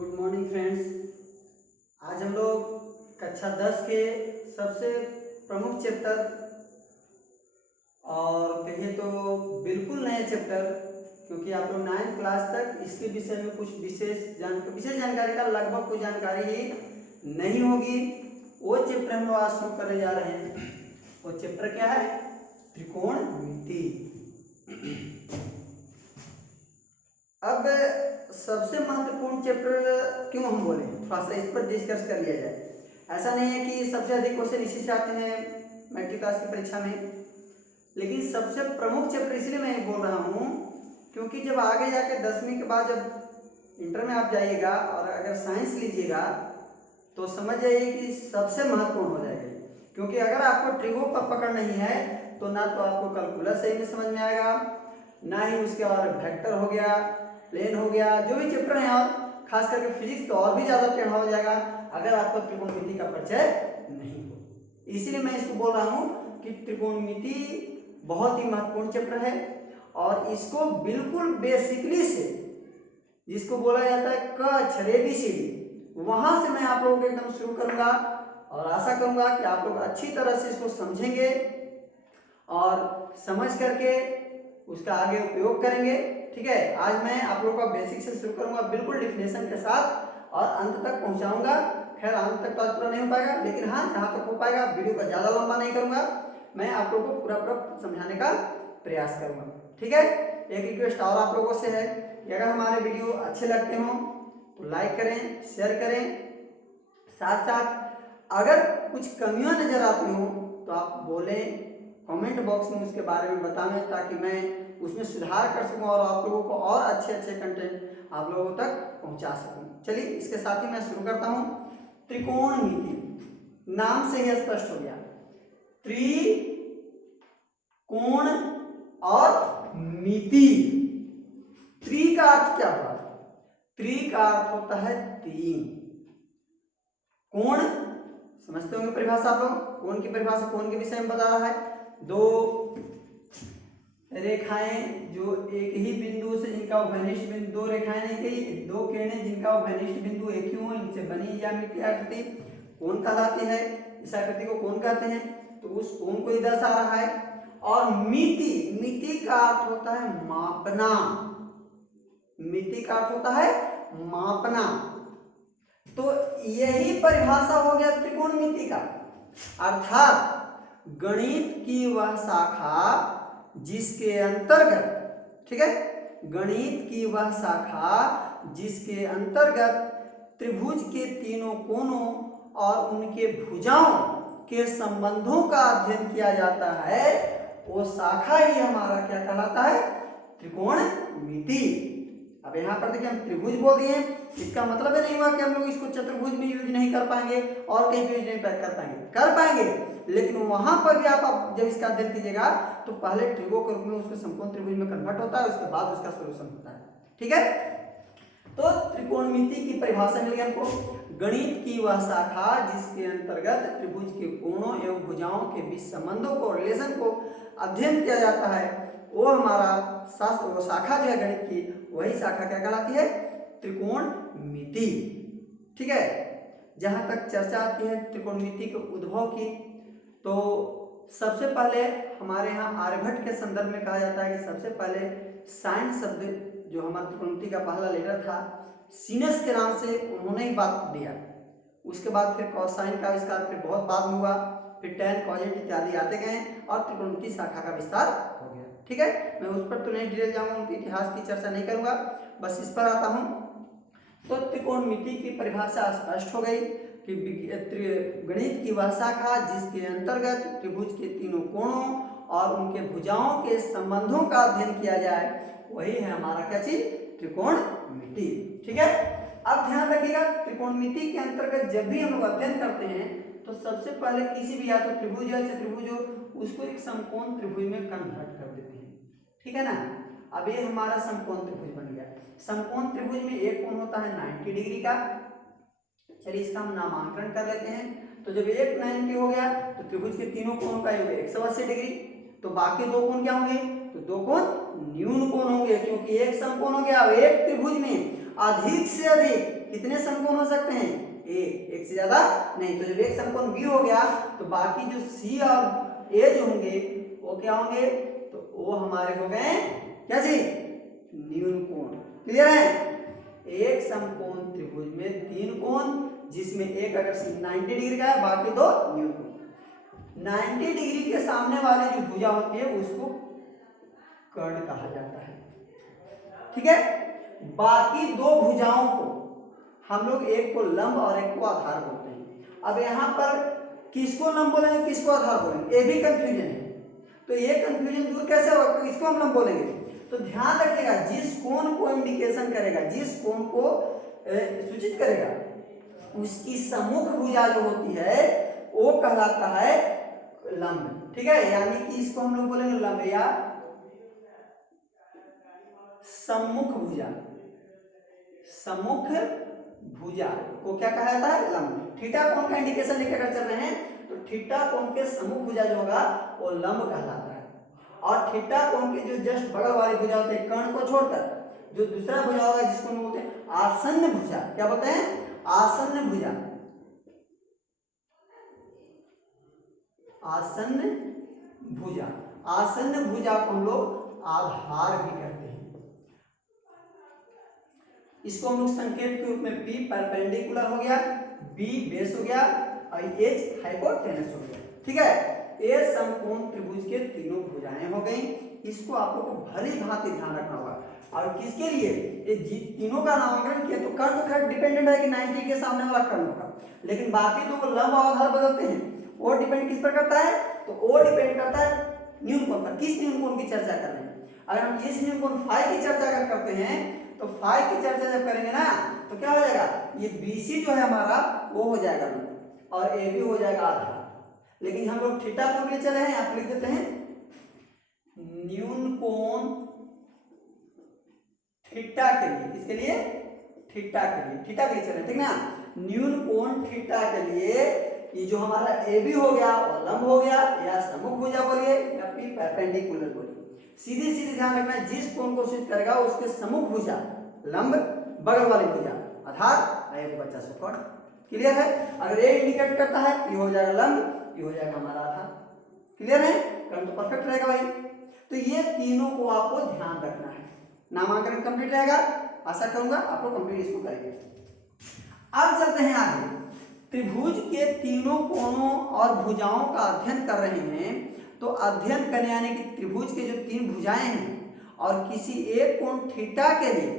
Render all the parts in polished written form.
Good morning friends. आज हम लोग कक्षा 10 के सबसे प्रमुख चैप्टर और कहिए तो बिल्कुल नए चैप्टर, क्योंकि आप लोग 9th क्लास तक इसके विषय में कुछ विशेष जानकारी का लगभग कोई जानकारी ही नहीं होगी। वो चैप्टर हम लोग आज शुरू करने जा रहे हैं। वो चैप्टर क्या है? त्रिकोणमिति। अब सबसे महत्वपूर्ण चैप्टर क्यों हम बोले, थोड़ा सा इस पर डिस्कस कर लिया जाए। ऐसा नहीं है कि सबसे अधिक क्वेश्चन इसी से आते हैं मैट्रिक क्लास की परीक्षा में, लेकिन सबसे प्रमुख चैप्टर इसलिए मैं बोल रहा हूँ क्योंकि जब आगे जाके 10वीं के बाद जब इंटर में आप जाइएगा और अगर साइंस लीजिएगा तो समझ जाइए कि सबसे महत्वपूर्ण हो जाएगा। क्योंकि अगर आपको ट्रिगो पर पकड़ नहीं है तो ना तो आपको कैलकुलस सही में समझ में आएगा, ना ही उसके बाद वेक्टर हो गया, प्लेन हो गया, जो भी चैप्टर है, और खास करके फिजिक्स तो और भी ज़्यादा टेढ़ा हो जाएगा अगर आपको त्रिकोणमिति का परिचय नहीं हो। इसीलिए मैं इसको बोल रहा हूँ कि त्रिकोणमिति बहुत ही महत्वपूर्ण चैप्टर है और इसको बिल्कुल बेसिकली से, जिसको बोला जाता है क छ रे बी सी डी, वहाँ से मैं आप लोगों को एकदम शुरू करूँगा और आशा करूँगा कि आप लोग अच्छी तरह से इसको समझेंगे और समझ करके उसका आगे उपयोग करेंगे। ठीक है, आज मैं आप लोगों का बेसिक से शुरू करूंगा बिल्कुल डिफिनेशन के साथ और अंत तक पहुंचाऊंगा। खैर अंत तक तो पूरा नहीं हो पाएगा, लेकिन हाँ जहाँ तक हो पाएगा वीडियो को ज़्यादा लंबा नहीं करूंगा, मैं आप लोगों को पूरा समझाने का प्रयास करूंगा। ठीक है, एक रिक्वेस्ट और आप लोगों से है कि अगर हमारे वीडियो अच्छे लगते हों तो लाइक करें, शेयर करें, साथ साथ अगर कुछ कमियां नजर आती हो तो आप बोलें, कमेंट बॉक्स में उसके बारे में बताएं ताकि मैं उसमें सुधार कर सकूं और आप लोगों को और अच्छे अच्छे कंटेंट आप लोगों तक पहुंचा सकूं। चलिए इसके साथ ही मैं शुरू करता हूं। त्रिकोणमिति नाम से ही स्पष्ट हो गया, त्रिकोण और मिति। त्रि का अर्थ क्या हुआ? त्रि का अर्थ होता है तीन। कोण समझते होंगे परिभाषा आप लोग, कोण की परिभाषा कोण के विषय में बता रहा है। दो रेखाएं जो एक ही बिंदु से जिनका उभयनिष्ठ बिंदु, दो रेखाएं नहीं कही, दो किरणें जिनका उभयनिष्ठ बिंदु एक ही हो, इनसे बनी ज्यामितीय आकृति कोण कहलाती है। इस आकृति को कोण कहते हैं, तो उस कोण को ही दर्शा रहा है। और मिति, मिति का अर्थ होता है मापना। मिति का अर्थ होता है मापना। तो यही परिभाषा हो गया त्रिकोणमिति का, अर्थात गणित की वह शाखा जिसके अंतर्गत, ठीक है, गणित की वह शाखा जिसके अंतर्गत त्रिभुज के तीनों कोणों और उनके भुजाओं के संबंधों का अध्ययन किया जाता है, वो शाखा ही हमारा क्या कहलाता है? त्रिकोणमिति। अब यहाँ पर देखिए हम त्रिभुज बोल दिए, इसका मतलब नहीं हुआ कि हम लोग इसको चतुर्भुज में यूज नहीं कर पाएंगे और कहीं भी यूज नहीं कर पाएंगे, लेकिन वहां पर भी आप जब इसका अध्ययन कीजिएगा तो पहले त्रिगो के रूप में उसको समकोण त्रिभुज में कन्वर्ट होता है, उसके बाद उसका सोल्यूशन होता है। ठीक है, तो त्रिकोणमिति की परिभाषा मिल गई हमको, गणित की वह शाखा जिसके अंतर्गत त्रिभुज के कोणों एवं भुजाओं के बीच संबंधों को, रिलेशन को अध्ययन किया जाता है, वो हमारा शास्त्र, वो शाखा जो है गणित की, वही शाखा क्या कहलाती है? त्रिकोणमिति। ठीक है, जहां तक चर्चा आती है त्रिकोणमिति के उद्भव की, तो सबसे पहले हमारे यहाँ आर्यभट्ट के संदर्भ में कहा जाता है कि सबसे पहले साइन शब्द जो हमारे त्रिकोणमिति का पहला लेटर था, सीनस के नाम से उन्होंने ही बात दिया। उसके बाद फिर कॉसाइन का आविष्कार फिर बहुत बाद में हुआ, फिर टैन, कॉजेट इत्यादि आते गए और त्रिकोणमिति शाखा का विस्तार हो गया। ठीक है, मैं उस पर तो नहीं डिटेल जाऊंगा, उनके इतिहास की चर्चा नहीं करूंगा, बस इस पर आता हूं। तो त्रिकोणमिति की परिभाषा स्पष्ट हो गई कि गणित की वह शाखा जिसके अंतर्गत त्रिभुज के तीनों कोणों और उनके भुजाओं के संबंधों का अध्ययन किया जाए, वही है हमारा क्या चीज? त्रिकोणमिति। ठीक है, अब ध्यान रखिएगा त्रिकोणमिति के अंतर्गत जब भी हम लोग अध्ययन करते हैं तो सबसे पहले किसी भी या तो त्रिभुज या चतुर्भुज हो उसको एक समकोण त्रिभुज में कन्वर्ट कर देते हैं। ठीक है ना, अब ये हमारा समकोण त्रिभुज बन गया। समकोण त्रिभुज में एक कोण होता है 90 डिग्री का। चलिए इसका हम नामांकन कर लेते हैं। तो जब एक 90 हो गया तो त्रिभुज के तीनों कोणों का योग 180 डिग्री, तो बाकी दो कोण क्या होंगे? तो दो कोण न्यून कोण होंगे, क्योंकि एक समकोण हो गया, एक त्रिभुज में अधिक से अधिक कितने समकोण हो सकते हैं? एक से ज्यादा नहीं। तो जब एक समकोण बी हो गया तो बाकी जो सी और ए जो होंगे वो क्या होंगे? तो वो हमारे हो गए क्या जी? न्यून कोण। क्लियर है? एक समकोण त्रिभुज में 3 कोण, जिसमें एक अगर 90 डिग्री का है, बाकी दो न्यून कोण। 90 डिग्री के सामने वाली जो भुजा होती है उसको कर्ण कहा जाता है। ठीक है? बाकी दो भुजाओं को हम लोग एक को लंब और एक को आधार बोलते हैं। अब यहाँ पर किसको लंब बोलेंगे, किसको आधार बोलेंगे, ये भी कंफ्यूजन है। तो ये कंफ्यूजन दूर कैसे होगा? किसको हम लंब बोलेंगे? तो ध्यान रखिएगा, जिस कोण को इंडिकेशन करेगा, जिस कोण को सूचित करेगा, उसकी सम्मुख भुजा जो होती है वो कहलाता है लंब। ठीक है? यानी कि इसको हम लोग बोलेंगे लंब या सम्मुख भुजा। सम्मुख भुजा को क्या कहा जाता है? लंब। थीटा कोण का इंडिकेशन लेकर चल रहे हैं तो थीटा कोण के सम्मुख भुजा जो होगा वो लंब कहलाता है। और थीटा कोण के जो जस्ट बगल वाली भुजा होती है कर्ण को छोड़कर, जो दूसरा भुजा होगा जिसको हम बोलते हैं आसन्न भुजा। क्या बोलते हैं? आसन्न भुजा। आसन्न भुजा। आसन्न भुजा को हम लोग आधार भी कहते हैं। इसको हम लोग संकेत के रूप में P परपेंडिकुलर हो गया, B बेस हो गया और H हाइपोटेनस हो गया। ठीक है? ये समकोण त्रिभुज के तीनों भुजाएं हो गई। इसको आप लोग को भली भांति ध्यान रखना होगा। और किसके लिए ये तीनों का नामकरण किया? तो कर्ण खैर डिपेंडेंट है कि 90 के सामने वाला कर्ण होगा, लेकिन बाकी दो को लंब और आधार बदलते हैं। वो डिपेंड किस पर करता है? तो वो डिपेंड करता है न्यून कोण पर। किस न्यून कोण की चर्चा कर रहे हैं? अगर हम इस न्यून कोण फाई की चर्चा अगर करते हैं तो फाई की चर्चा जब करेंगे ना तो क्या हो जाएगा? ये BC जो है हमारा वो हो जाएगा और AB हो जाएगा आधार। लेकिन हम लोग थीटा कोण के लिए चले हैं, आप लिख देते हैं न्यून कोण थीटा के लिए। किसके लिए? थीटा के लिए। थीटा के लिए चले, ठीक ना? न्यून कोण थीटा के लिए ये जो हमारा AB हो गया वो लंब हो गया, या सम्मुख भुजा बोलिए या फिर परपेंडिकुलर बोलिए। सीधे सीधे ध्यान रखना, जिस कोण को सूचित करेगा उसके सम्मुख भुजा लंब, बगल वाली भुजा आधार, एक बच्चा सपोर्ट। क्लियर है? अगर ये इंडिकेट करता है ये हो जाएगा लंब, ये हो जाएगा हमारा आधार। क्लियर है? कर्म तो परफेक्ट रहेगा भाई। तो ये तीनों को आपको ध्यान रखना है। नामांकन कंप्लीट रहेगा, आशा करूंगा आप लोग कंप्लीट इसको करेंगे। अब चलते हैं आगे। त्रिभुज के तीनों कोणों और भुजाओं का अध्ययन कर रहे हैं। तो अध्ययन करने यानी कि त्रिभुज के जो 3 भुजाएं हैं और किसी एक कोण थीटा के लिए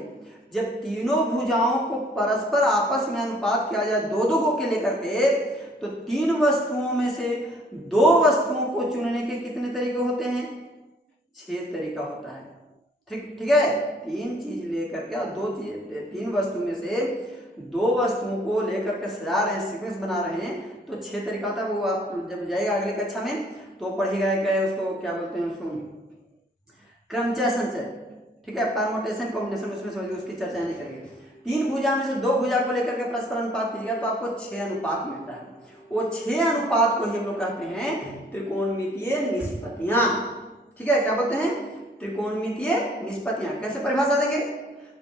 जब तीनों भुजाओं को परस्पर आपस में अनुपात किया जाए 2-2 के लेकर के, तो 3 वस्तुओं में से 2 वस्तुओं को चुनने के कितने तरीके होते हैं? 6 तरीका होता है। ठीक है? 3 चीज लेकर के और 3 वस्तु में से 2 वस्तुओं को लेकर के सजा रहे हैं, सीक्वेंस बना रहे हैं, तो 6 तरीका होता है। वो आप जब जाएगा अगले कक्षा में तो पढ़ेगा क्या है उसको, क्या बोलते हैं उसको, क्रमचय संचय। ठीक है? परमुटेशन कॉम्बिनेशन, उसमें समझिए उसकी चर्चा नहीं करेंगे। 3 भुजा में से 2 भुजा को लेकर के परस्पर अनुपात कीजिएगा तो आपको 6 अनुपात मिलता है। वो 6 अनुपात को ही हम लोग कहते हैं त्रिकोणमितीय निष्पत्तियां। ठीक है? क्या बोलते हैं? त्रिकोणमितीय निष्पत्तियां। कैसे परिभाषा देंगे?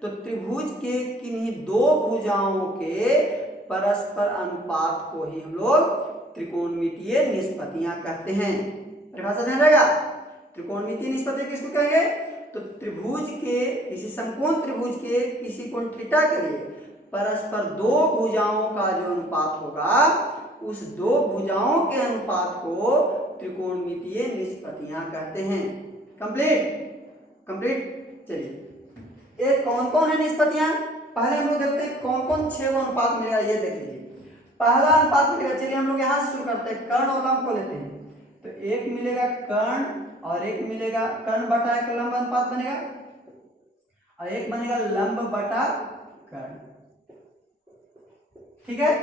तो त्रिभुज के किन्हीं 2 भुजाओं के परस्पर अनुपात को ही हम लोग त्रिकोणमितीय निष्पत्तियां कहते हैं। परिभाषा ध्यान रहेगा। त्रिकोणमितीय निष्पत्ति किसको कहेंगे? तो त्रिभुज के किसी समकोण त्रिभुज के किसी कोण थीटा के लिए परस्पर 2 भुजाओं का जो अनुपात होगा उस 2 भुजाओं के अनुपात को त्रिकोणमितीय निष्पत्तियां कहते हैं। कंप्लीट। चलिए ये कौन कौन है निष्पत्तियां? पहले हम लोग देखते हैं कौन कौन 6 अनुपात मिलेगा। ये देख लीजिए, पहला अनुपात मिलेगा। चलिए हम लोग यहाँ से शुरू करते हैं, कर्ण और लंब को लेते हैं। तो एक मिलेगा कर्ण और एक मिलेगा कर्ण बटा एक लंब अनुपात बनेगा, और एक बनेगा लंब बटा कर्ण। ठीक है?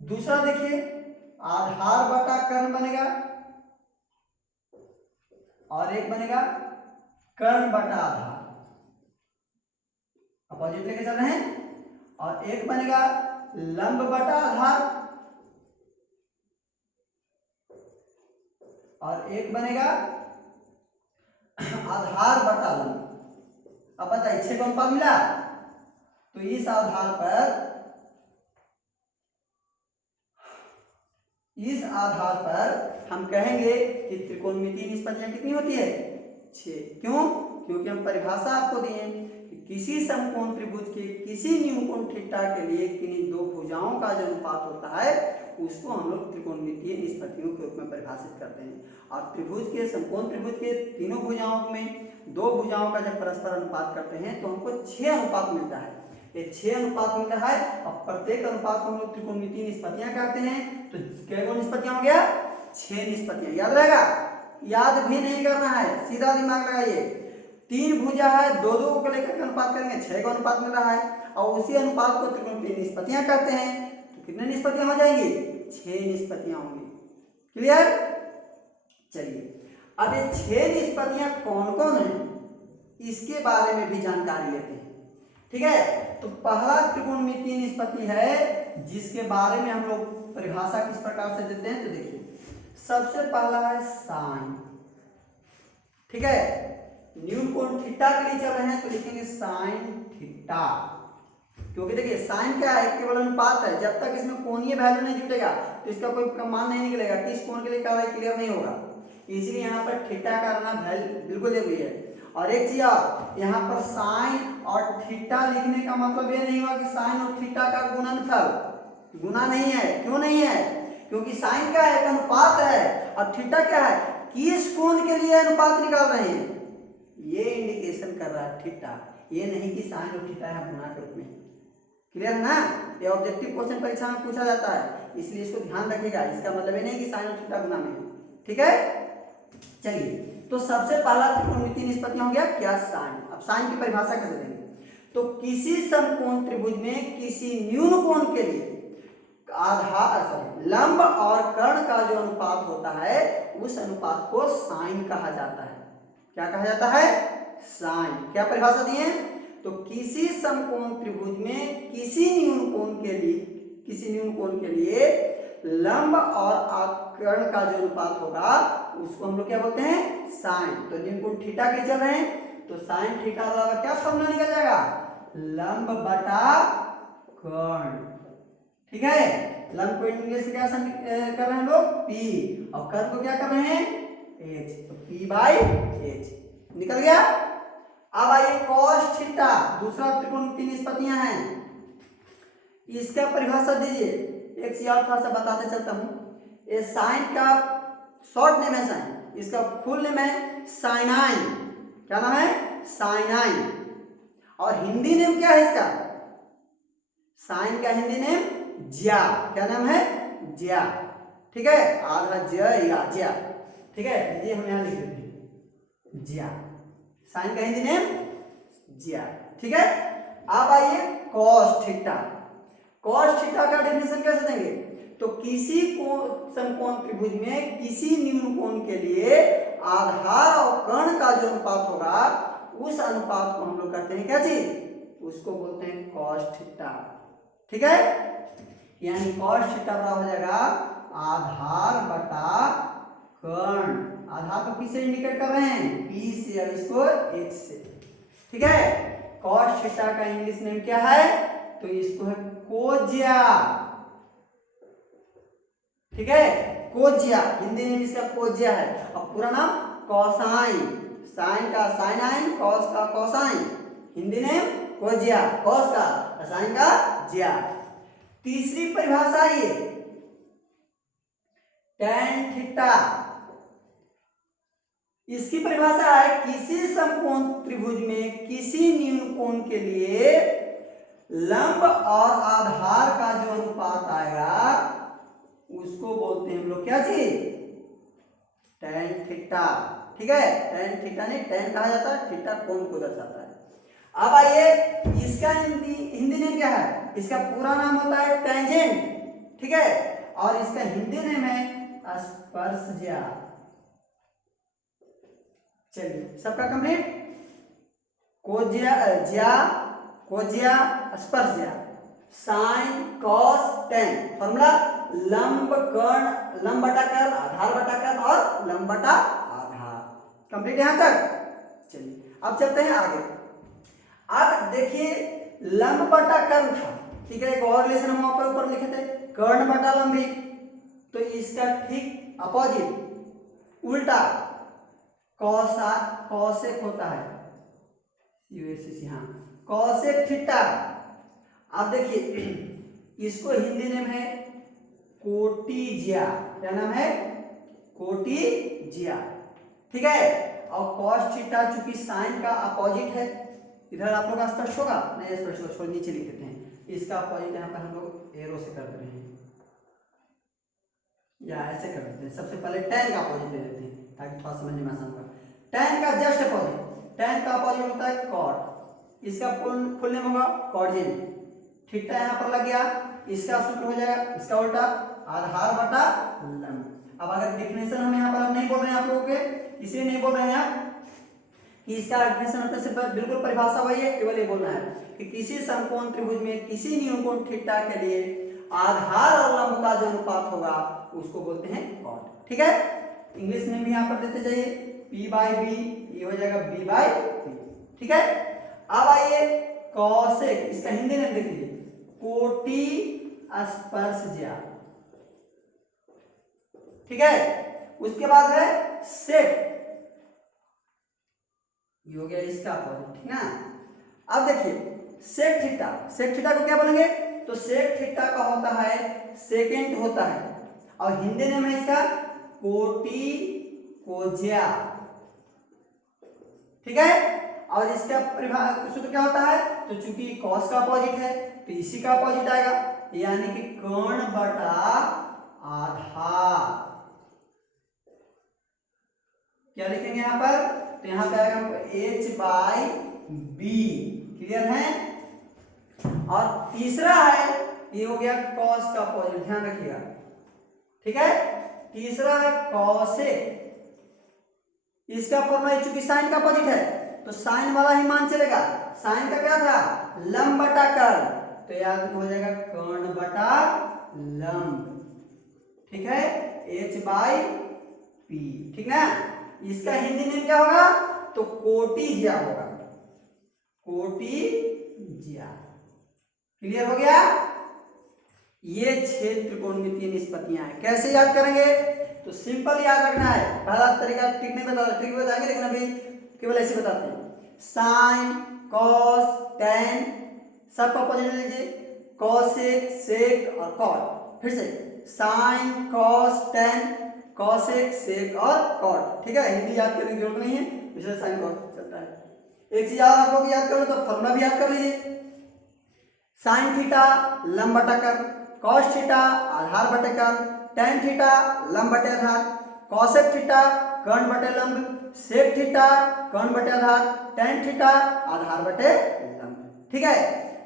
दूसरा देखिए आधार बटा कर्ण बनेगा, और एक बनेगा कर्ण बटा आधार, अपोजिट लेके चल रहे हैं। और एक बनेगा लंब बटा आधार, और एक बनेगा आधार बटा लंब। अब बताइए 6 का अनुपात मिला, तो इस आधार पर हम कहेंगे कि त्रिकोणमितीय निष्पत्तियां कितनी होती है? 6। क्यों? क्योंकि हम परिभाषा आपको दिए कि किसी समकोण त्रिभुज के किसी न्यूनकोण थीटा के लिए किन्हीं दो भुजाओं का जो अनुपात होता है उसको हम लोग त्रिकोणमितीय निष्पत्तियों के रूप में परिभाषित करते हैं। और त्रिभुज के समकोण त्रिभुज के तीनों भुजाओं में दो भुजाओं का जब परस्पर अनुपात करते हैं तो हमको 6 अनुपात मिलता है। ये 6 अनुपात मिलता है और प्रत्येक अनुपात को हम लोग त्रिकोणमितीय निष्पत्तियां कहते हैं। तो कै निष्पत्तियां हो गया? 6 निष्पत्तियां। याद रहेगा? याद भी नहीं करना है, सीधा दिमाग लगाइए। 3 भुजा है, दो को लेकर अनुपात करेंगे, 6 का अनुपात मिल रहा है और उसी अनुपात को त्रिकोणमितीय निष्पत्तियां कहते हैं। तो कितने निष्पत्तियां हो जाएंगी? 6 निष्पत्तियां होंगी। क्लियर? चलिए अब ये 6 निष्पत्तियां कौन कौन है इसके बारे में भी जानकारी लेते हैं। ठीक है, तो पहला त्रिकोणमितीय निष्पत्ति है जिसके बारे में हम लोग परिभाषा किस प्रकार से देते हैं। तो देखिए सबसे पहला है साइन। ठीक है, न्यूनकोण थीटा के लिए चल रहे हैं तो लिखेंगे साइन थीटा। क्योंकि देखिए साइन क्या है? केवल अनुपात है। जब तक इसमें कोणीय वैल्यू नहीं जुटेगा तो इसका कोई मान नहीं निकलेगा, किस कोण के लिए क्या है क्लियर नहीं होगा। इसीलिए यहाँ पर थीटा का रहना बिल्कुल जरूरी है। और एक चीज यहाँ पर साइन और थीटा लिखने का मतलब ये नहीं हुआ कि साइन और थीटा का गुणनफल, गुना नहीं है। क्यों नहीं है? क्योंकि साइन क्या है? एक अनुपात है और थीटा क्या है? किस कोण के लिए अनुपात निकाल रहे हैं, ये इंडिकेशन कर रहा है थीटा। ये नहीं कि साइन और थीटा है गुना के रूप में। क्लियर है ना? ये ऑब्जेक्टिव क्वेश्चन परीक्षा में पूछा जाता है, इसलिए इसको ध्यान रखिएगा। इसका मतलब ये नहीं कि साइन और थीटा गुना में है। ठीक है, चलिए तो सबसे पहला त्रिकोणमितीय निष्पत्तियां हो गया क्या? साइन। अब साइन की परिभाषा कैसे देंगे? तो किसी समकोण त्रिभुज में किसी न्यून कोण के लिए लंब और कर्ण का जो अनुपात होता है उस अनुपात को साइन कहा जाता है। क्या कहा जाता है? साइन। क्या परिभाषा दी है? तो किसी समकोण त्रिभुज में किसी न्यून कोण के लिए लंब और कर्ण का जो अनुपात होगा उसको हम लोग क्या बोलते हैं? साइन। तो न्यूनकोण थीटा के लिए चल रहे हैं तो साइन थीटा बराबर क्या फॉर्मूला निकल जाएगा? लंब बटा कर्ण। ठीक है, लंब को इंग्लिश से क्या कर रहे हैं लोग? पी, और कर्ण को क्या कर रहे हैं? एच। तो पी बाई एच निकल गया। अब आइए कॉस थीटा, दूसरा त्रिकोणमितीय निष्पत्तियां हैं, इसका परिभाषा दीजिए। एक चीज और थोड़ा सा बताते चलता हूं। ये साइन का शॉर्ट नेम है साइन, इसका फुल नेम है साइनाइन। क्या नाम है? साइनाइन। और हिंदी नेम क्या है इसका? साइन का हिंदी नेम ज्या। क्या नाम है? ज्या। ठीक है, आधा ज या ज्या। ठीक है, ये हम यहां लिख देते हैं ज्या। साइन का हिंदी नेम ज्या। ठीक है, अब आइए कॉस थीटा। कॉस थीटा का डेफिनेशन कैसे देंगे? तो किसी समकोण त्रिभुज में किसी न्यून कोण के लिए आधार और कर्ण का जो अनुपात होगा उस अनुपात को हम लोग कहते हैं क्या चीज? उसको बोलते हैं कॉस थीटा। ठीक है, यानी कॉस थीटा बराबर हो जाएगा आधार बटा कर्ण। आधार को किससे इंडिकेट कर रहे हैं? पी से, और इसको एच से। ठीक है, कॉस थीटा का इंग्लिश नेम क्या है? तो इसको है कोज्या। ठीक है, कोज्या हिंदी नेम इसका कोज्या है और पूरा नाम कॉसाइन। साइन का साइनाइन, कॉस का कॉसाइन, हिंदी नेम कोज्या। कॉस का, साइन का ज्या। तीसरी परिभाषा ये टैन थीटा। इसकी परिभाषा है किसी समकोण त्रिभुज में किसी न्यून कोण के लिए लंब और आधार का जो अनुपात आएगा उसको बोलते हैं हम लोग क्या चीज? Tan theta. ठीक है, टैन थीटा नहीं टैन कहा जाता है, थीटा कोण को दर्शाता है। अब आइए इसका हिंदी नेम क्या है? इसका पूरा नाम होता है टेंजेंट। ठीक है, और इसका हिंदी नेम है स्पर्शज्या। चलिए सबका कंप्लीट। कोज्या, ज्या, कोज्या, स्पर्शज्या, साइन, कॉस, टेन। फॉर्मूला लंब कर्ण, लंब बटा कर्ण, आधार बटा कर्ण और लंब बटा आधार। कंप्लीट यहां तक। चलिए अब चलते हैं आगे। अब देखिए लंब बटा कर्ण था, ठीक है। एक और रिलेशन हम वहां पर ऊपर लिखे थे, कर्ण बटा लंब भी। तो इसका ठीक अपोजिट उल्टा कौशिक होता है, हाँ कौशिक थीटा। अब देखिए इसको हिंदी नेम है कोटिज्या, क्या नाम है, कोटिज्या, ठीक है। और cos थीटा चूंकि साइन का अपोजिट है, इधर आप लोग का स्पष्ट होगा, नहीं स्पष्ट होगा, छोड़ नीचे लिख देते हैं, इसका अपोजिट यहाँ पर हम लोग एरो से कर रहे हैं या ऐसे कर देते हैं। सबसे पहले tan का अपोजिट ले लेते हैं ताकि थोड़ा समझने में आसान होगा। tan का जस्ट अपोजिट, tan का अपोजिट होता है cot, इसका फुल नेम होगा कॉजेन, थीटा यहाँ पर लग गया, इसका सूत्र हो जाएगा इसका उल्टा आधार बटा लंब। अब अगर डिफिनेशन हम यहाँ पर हम नहीं बोल रहे हैं आप लोगों के, इसलिए नहीं बोल रहे हैं कि इसका डिफिनेशन अपने से बिल्कुल परिभाषा वही है, केवल ये बोलना है कि किसी समकोण त्रिभुज में किसी न्यूनकोण थीटा के लिए आधार और लंब का जो अनुपात होगा उसको बोलते हैं कॉट, ठीक है। इंग्लिश में भी यहाँ पर देते जाइए p बाई बी, ये हो जाएगा b बाई बी, ठीक है। अब आइए कौशिक, इसका हिंदी नाम देख लीजिए कोटि स्पर्शज्या, ठीक है। उसके बाद है सेक, ये हो गया इसका अपोजिट, ठीक ना। अब देखिए सेक थीटा, सेक थीटा को क्या बोलेंगे, तो सेक थीटा का होता है सेकेंड होता है, और हिंदी नेम है इसका कोटि कोज्या, ठीक है। और इसका सूत्र क्या होता है, तो चूंकि कॉस का अपोजिट है तो इसी का अपोजिट आएगा, यानी कि कर्ण बटा आधार। क्या लिखेंगे यहाँ पर, तो यहाँ पे आएगा h बाई बी, क्लियर है। और तीसरा है ये हो गया कॉस का अपोजिट, ध्यान रखिएगा, ठीक है। तीसरा है कौशिक, इसका फॉर्मूला चूंकि साइन का अपोजिट है तो साइन वाला ही मान चलेगा, साइन का क्या था लंब बटा कर्ण, तो याद हो जाएगा कर्ण बटा लंब, ठीक है, h बाई पी, ठीक ना। इसका हिंदी नेम क्या होगा, तो कोटिज्या होगा, कोटिज्या, क्लियर हो गया। ये 6 त्रिकोणमितीय निष्पत्तियां हैं। कैसे याद करेंगे, तो सिंपल याद रखना है, पहला तरीका ट्रिक नहीं बता, ट्रिक बताएंगे लेकिन अभी केवल ऐसे बताते हैं। साइन कॉस टेन सबका अपोजिट ले लीजिए, कॉसेक सेक और कॉट, फिर से sine cos tan cosec sec और कॉट, ठीक है। हिंदी याद करने की जरूरत नहीं है, पिछले साइन कॉट चलता है। एक चीज आप लोग याद करो तो फॉर्मूला भी याद कर लीजिए, साइन थीटा लंब बटा कर्ण, कॉस थीटा आधार बटे कर्ण, टेन थीटा लंब बटे आधार, कॉसेक थीटा कर्ण बटे लंब, सेक थीटा कर्ण बटे आधार, टेन थीटा आधार बटे लंब, ठीक है।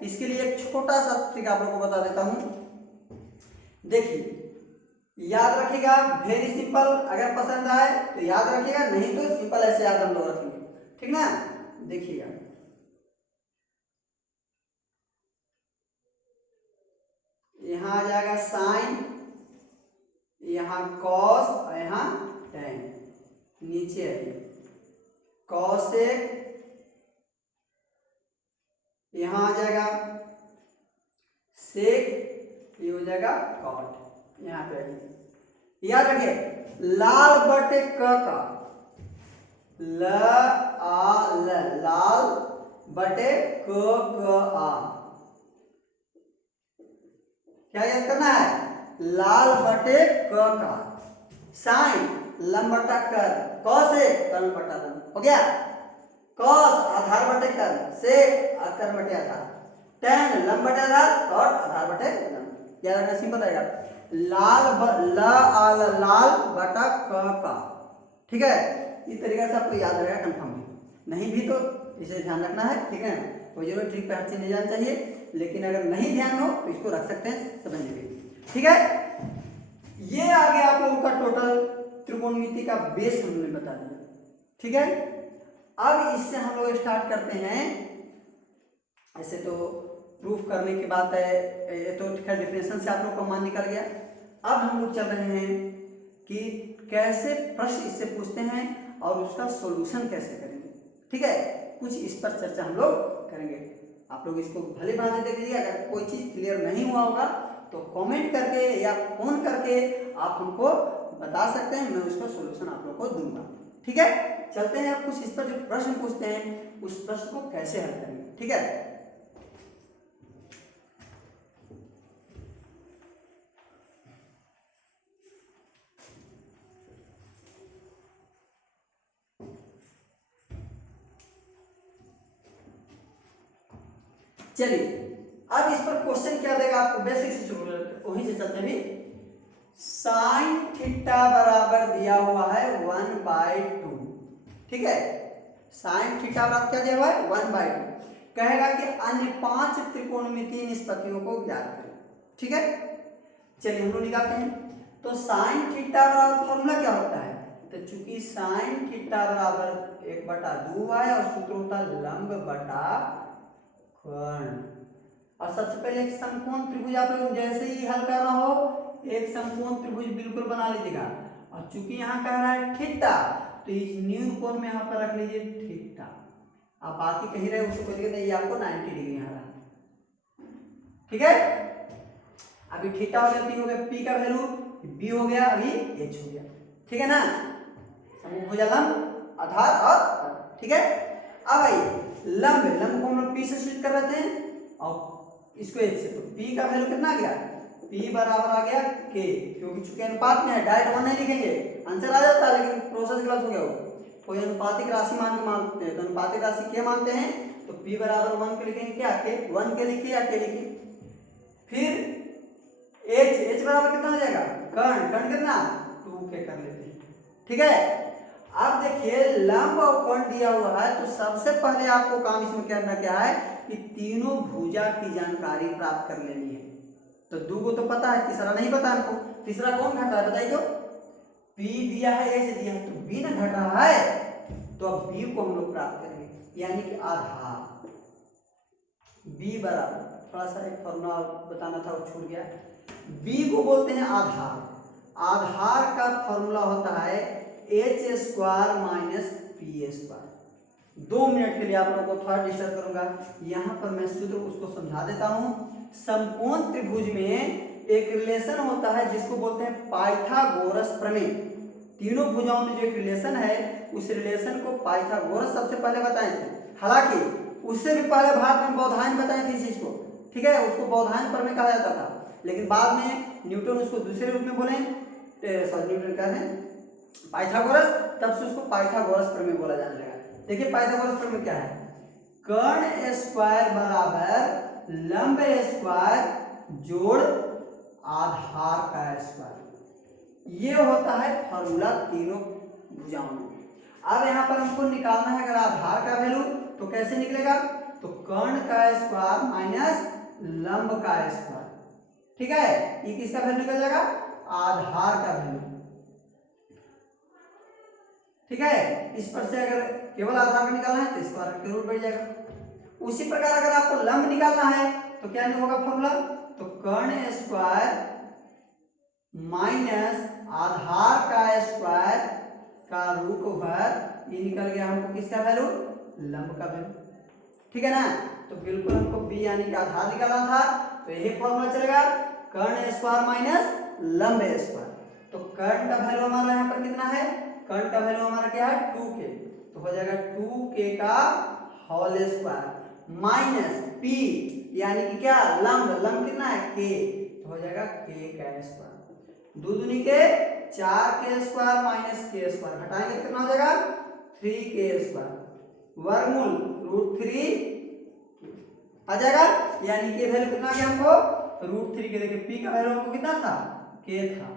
इसके लिए एक छोटा सा ट्रिक आप लोगों को बता देता हूं, देखिए याद रखिएगा, वेरी सिंपल, अगर पसंद आए तो याद रखिएगा, नहीं तो सिंपल ऐसे याद हम लोग रखेंगे, ठीक ना। देखिएगा यहां आ जाएगा साइन, यहां कॉस और यहां टेन, नीचे है कॉसेक, यहां आ जाएगा सेक, ये हो जाएगा कॉट, यहां पे याद रखिए लाल बटे क का ल आ ल, लाल बटे क आ, क्या याद करना है, लाल बटे क का, साइन लंब बटा कर्ण, कॉस है कर्ण बटा लंब, हो गया। कॉस आधार बटे कर्ण, सेक कर्ण बटे आधार, टेन लंब बटे आधार, कॉट आधार बटे लंब, याद रखना सिंपल रहेगा। लाल बटा क का, ठीक है। इस तरीके से आपको याद रहेगा कंफर्म, नहीं भी तो इसे ध्यान रखना है, ठीक है। कोई जरूर ट्रिक पे हर चीज नहीं जाना चाहिए, लेकिन अगर नहीं ध्यान हो तो इसको रख सकते हैं समझने के लिए, ठीक है। ये आ गया आप लोगों का टोटल त्रिकोणमिति का बेस हमने बता दिया, ठीक है। अब इससे हम लोग स्टार्ट करते हैं, ऐसे तो प्रूफ करने की बात है, ये तो खैर डिफिनेशन से आप लोग का मान निकल गया। अब हम लोग चल रहे हैं कि कैसे प्रश्न इससे पूछते हैं और उसका सॉल्यूशन कैसे करेंगे, ठीक है। कुछ इस पर चर्चा हम लोग करेंगे। आप लोग इसको भले भांति देख लीजिए। अगर कोई चीज क्लियर नहीं हुआ होगा तो कमेंट करके या फोन करके आप हमको बता सकते हैं, मैं उसका सॉल्यूशन आप लोग को दूंगा। ठीक है, चलते हैं अब कुछ इस पर जो प्रश्न पूछते हैं उस प्रश्न को कैसे हल करेंगे। ठीक है, चलिए अब इस पर क्वेश्चन क्या देगा आपको, बेसिक से शुरू वहीं से चलते भी। साइन थीटा बराबर दिया हुआ है 1/2। ठीक है, साइन थीटा बराबर क्या दिया हुआ है 1/2। कहेगा कि अन्य 5 त्रिकोणमितीय निष्पत्तियों को ज्ञात करें। ठीक है, चलिए हम लोग निकालते हैं। तो साइन थीटा बराबर फॉर्मूला क्या होता है, तो चूंकि साइन थीटा बराबर 1/2 है और सूत्र होता है लंब बटा कोण। और सबसे पहले एक समकोण त्रिभुज आप लोग जैसे ही हल करना हो एक समकोण त्रिभुज बिल्कुल बना लीजिएगा। और चूंकि यहाँ कह रहा है थीटा तो इस न्यून कोण में यहाँ पर रख लीजिए थीटा। आप बाकी कहीं रहे उसको कोई दिक्कत नहीं, ये आपको 90 डिग्री यहाँ रहा। ठीक है, अभी थीटा हो गया, पी हो गया, पी का वैल्यू बी हो गया, अभी एच हो गया। ठीक है ना, समभुज लंब आधार और ठीक है। अब आइए लंब, लंब को हम लोग पी से सूचित कर रहे थे और इसको एच से, तो पी का वैल्यू कितना आ गया, पी बराबर आ गया के, क्योंकि चूंकि अनुपात में है डायरेक्ट 1 नहीं लिखेंगे, आंसर आ जाता है, लेकिन प्रोसेस गलत हो गया। वो कोई अनुपातिक राशि मान के मानते हैं, तो अनुपातिक राशि क्या मानते हैं, तो p बराबर 1 के लिखेंगे, क्या के 1 के लिखिए या के लिखिए। फिर h बराबर कितना हो जाएगा, कर्ण, कर्ण कितना 2 के कर लेते हैं। ठीक है, अब देखिए लंब और कोण दिया हुआ है, तो सबसे पहले आपको काम इसमें करना क्या है कि तीनों भुजा की जानकारी प्राप्त कर लेनी है। तो 2 को तो पता है, तीसरा नहीं पता हमको, तीसरा कौन घट रहा है बताइए। तो P दिया है, H दिया है, तो B ना घट रहा है, तो अब B को हम लोग प्राप्त करेंगे, यानी कि आधार B बराबर, थोड़ा सा एक फॉर्मूला बताना था वो छूट गया। B को बोलते हैं आधार। आधार का फॉर्मूला होता है h² माइनस p²। 2 मिनट के लिए आप लोगों को थोड़ा डिस्टर्ब करूंगा, यहाँ पर मैं सूत्र उसको समझा देता हूँ। समकोण त्रिभुज में एक रिलेशन होता है जिसको बोलते हैं पाइथागोरस प्रमेय। तीनों भुजाओं में जो एक रिलेशन है उस रिलेशन को पाइथागोरस सबसे पहले बताए थे, हालांकि उससे भी पहले भारत में बौधायन बताए थे इस चीज को। ठीक है, उसको बौधायन प्रमेय कहा जाता था, लेकिन बाद में न्यूटन उसको दूसरे रूप में बोले, न्यूटन कह रहे हैं पाइथागोरस, तब से उसको पाइथागोरस प्रमेय बोला जाने लगा। देखिए पाइथागोरस प्रमेय क्या है, कर्ण स्क्वायर बराबर लंब स्क्वायर जोड़ आधार का स्क्वायर, ये होता है फॉर्मूला तीनों भुजाओं में। अब यहाँ पर हमको निकालना है अगर आधार का वैल्यू, तो कैसे निकलेगा, तो कर्ण का स्क्वायर माइनस लंब का स्क्वायर। ठीक है, ये किसका वैल्यू निकल जाएगा, आधार का वैल्यू। ठीक है, इस पर से अगर केवल आधार का निकालना है तो स्क्वायर के रूट बढ़ जाएगा। उसी प्रकार अगर आपको लंब निकालना है तो क्या नहीं होगा फॉर्मूला, तो कर्ण स्क्वायर माइनस आधार का स्क्वायर का रूट ओवर, ये निकल गया हमको किसका वैल्यू, लंब का वैल्यू। ठीक है ना, तो बिल्कुल हमको बी यानी कि आधार निकालना था, तो यही फॉर्मूला चलेगा, कर्ण स्क्वायर माइनस लंब स्क्वायर। तो कर्ण का वैल्यू हमारा यहाँ पर कितना है, कर्ण का वैल्यू हमारा क्या है 2k, तो हो जाएगा 2k का होल स्क्वायर माइनस p यानी कि क्या लंब, लंब कितना है k, तो हो जाएगा k का स्क्वायर, 2 दूनी के 4k square minus k square, घटाएंगे तो कितना हो जाएगा 3k स्क्वायर, वर्गमूल √3 आ जाएगा, यानी कि वैल्यू कितना आ गया हमको √3 के। देखिए p का वैल्यू हमको कितना था, k था,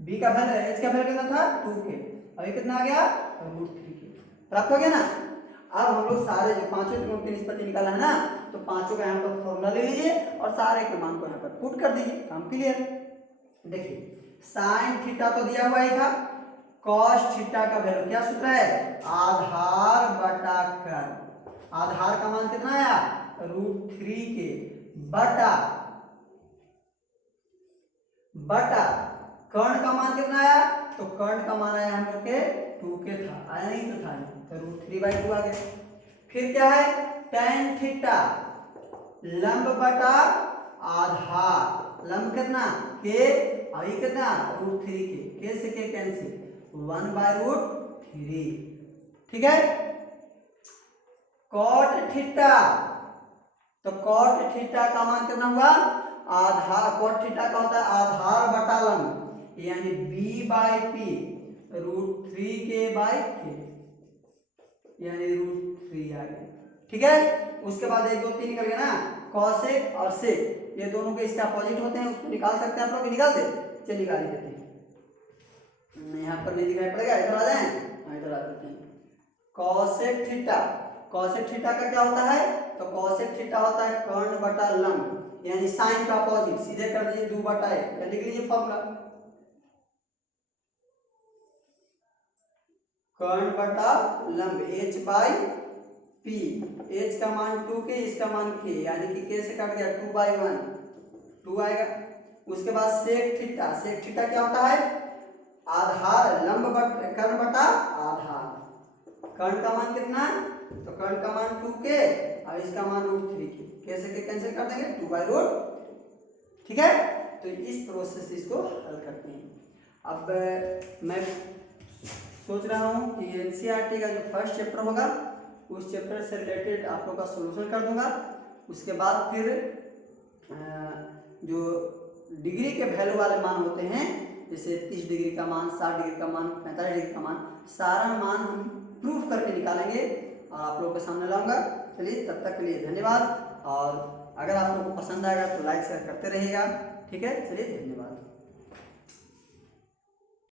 b का वैल्यू, h का वैल्यू कितना था 2k, अभी कितना आ गया √3k, प्राप्त हो गया ना। अब हम लोग सारे जो पांचों त्रिकोण की निष्पत्ति निकाला है ना, तो पांचों का यहाँ पर फॉर्मूला ले लीजिए और सारे के मान को यहाँ पर पुट कर दीजिए, काम क्लियर। देखिए साइन थीटा तो दिया हुआ ही था, कॉस थीटा का वैल्यू क्या सूत्र है, आधार बटा कर्ण, आधार का मान कितना आया √3k बटा बटा कर्ण का मान कितना आया, तो कर्ण का मान आया हम लोग के 2k था, आया नहीं तो था, तो √3/2 आ गया। फिर क्या है tan थीटा, लंब बटा आधार, लंब कितना के, अभी कितना √3 के से के कैंसिल, 1/√3, ठीक है। कॉट थीटा, तो कॉट थीटा का मान कितना हुआ, आधार, कॉट थीटा का होता है आधार बटा लंब, यानी b/p √3k/k, यानी √3 आ गया, ठीक है। उसके बाद 1 2 3 निकल गया ना, कॉसेक और सेक ये दोनों के इसके अपोजिट होते हैं, उसको निकाल सकते हैं आप लोग, निकालते, चलिए निकाल देते हैं। यहाँ पर नहीं दिखाई पड़ेगा, इधर आ जाए, इधर आ जाते हैं। कॉसेक थीटा, कॉसेक थीटा का क्या होता है, तो कॉसेक थीटा होता है कर्ण बटा लंब, यानी साइन का अपोजिट, सीधे कर दीजिए 2/1, लिख लीजिए फॉर्मूला, कर्ण बटा लंब h/p, h का मान 2k, इसका मान k, यानी कि k से कट गया 2/1, 2 आएगा। उसके बाद सेक थीटा, सेक थीटा क्या होता है, आधार लंब बट कर्ण बटा आधार, कर्ण का मान कितना, तो कर्ण का मान 2k और इसका मान √3k, कैसे के कैंसिल कर देंगे 2/√, ठीक है। तो इस प्रोसेस से इसको हल करते हैं। अब मैं सोच रहा हूँ कि एनसीईआरटी का जो फर्स्ट चैप्टर होगा उस चैप्टर से रिलेटेड आप लोग का सॉल्यूशन कर दूंगा। उसके बाद फिर जो डिग्री के वैल्यू वाले मान होते हैं, जैसे 30 डिग्री का मान, 60 डिग्री का मान, 45 डिग्री का मान, सारा मान हम प्रूफ करके निकालेंगे और आप लोगों के सामने लाऊंगा। चलिए तब तक के लिए धन्यवाद, और अगर आप लोगों को पसंद आएगा तो लाइक शेयर करते रहिएगा, ठीक है। चलिए धन्यवाद।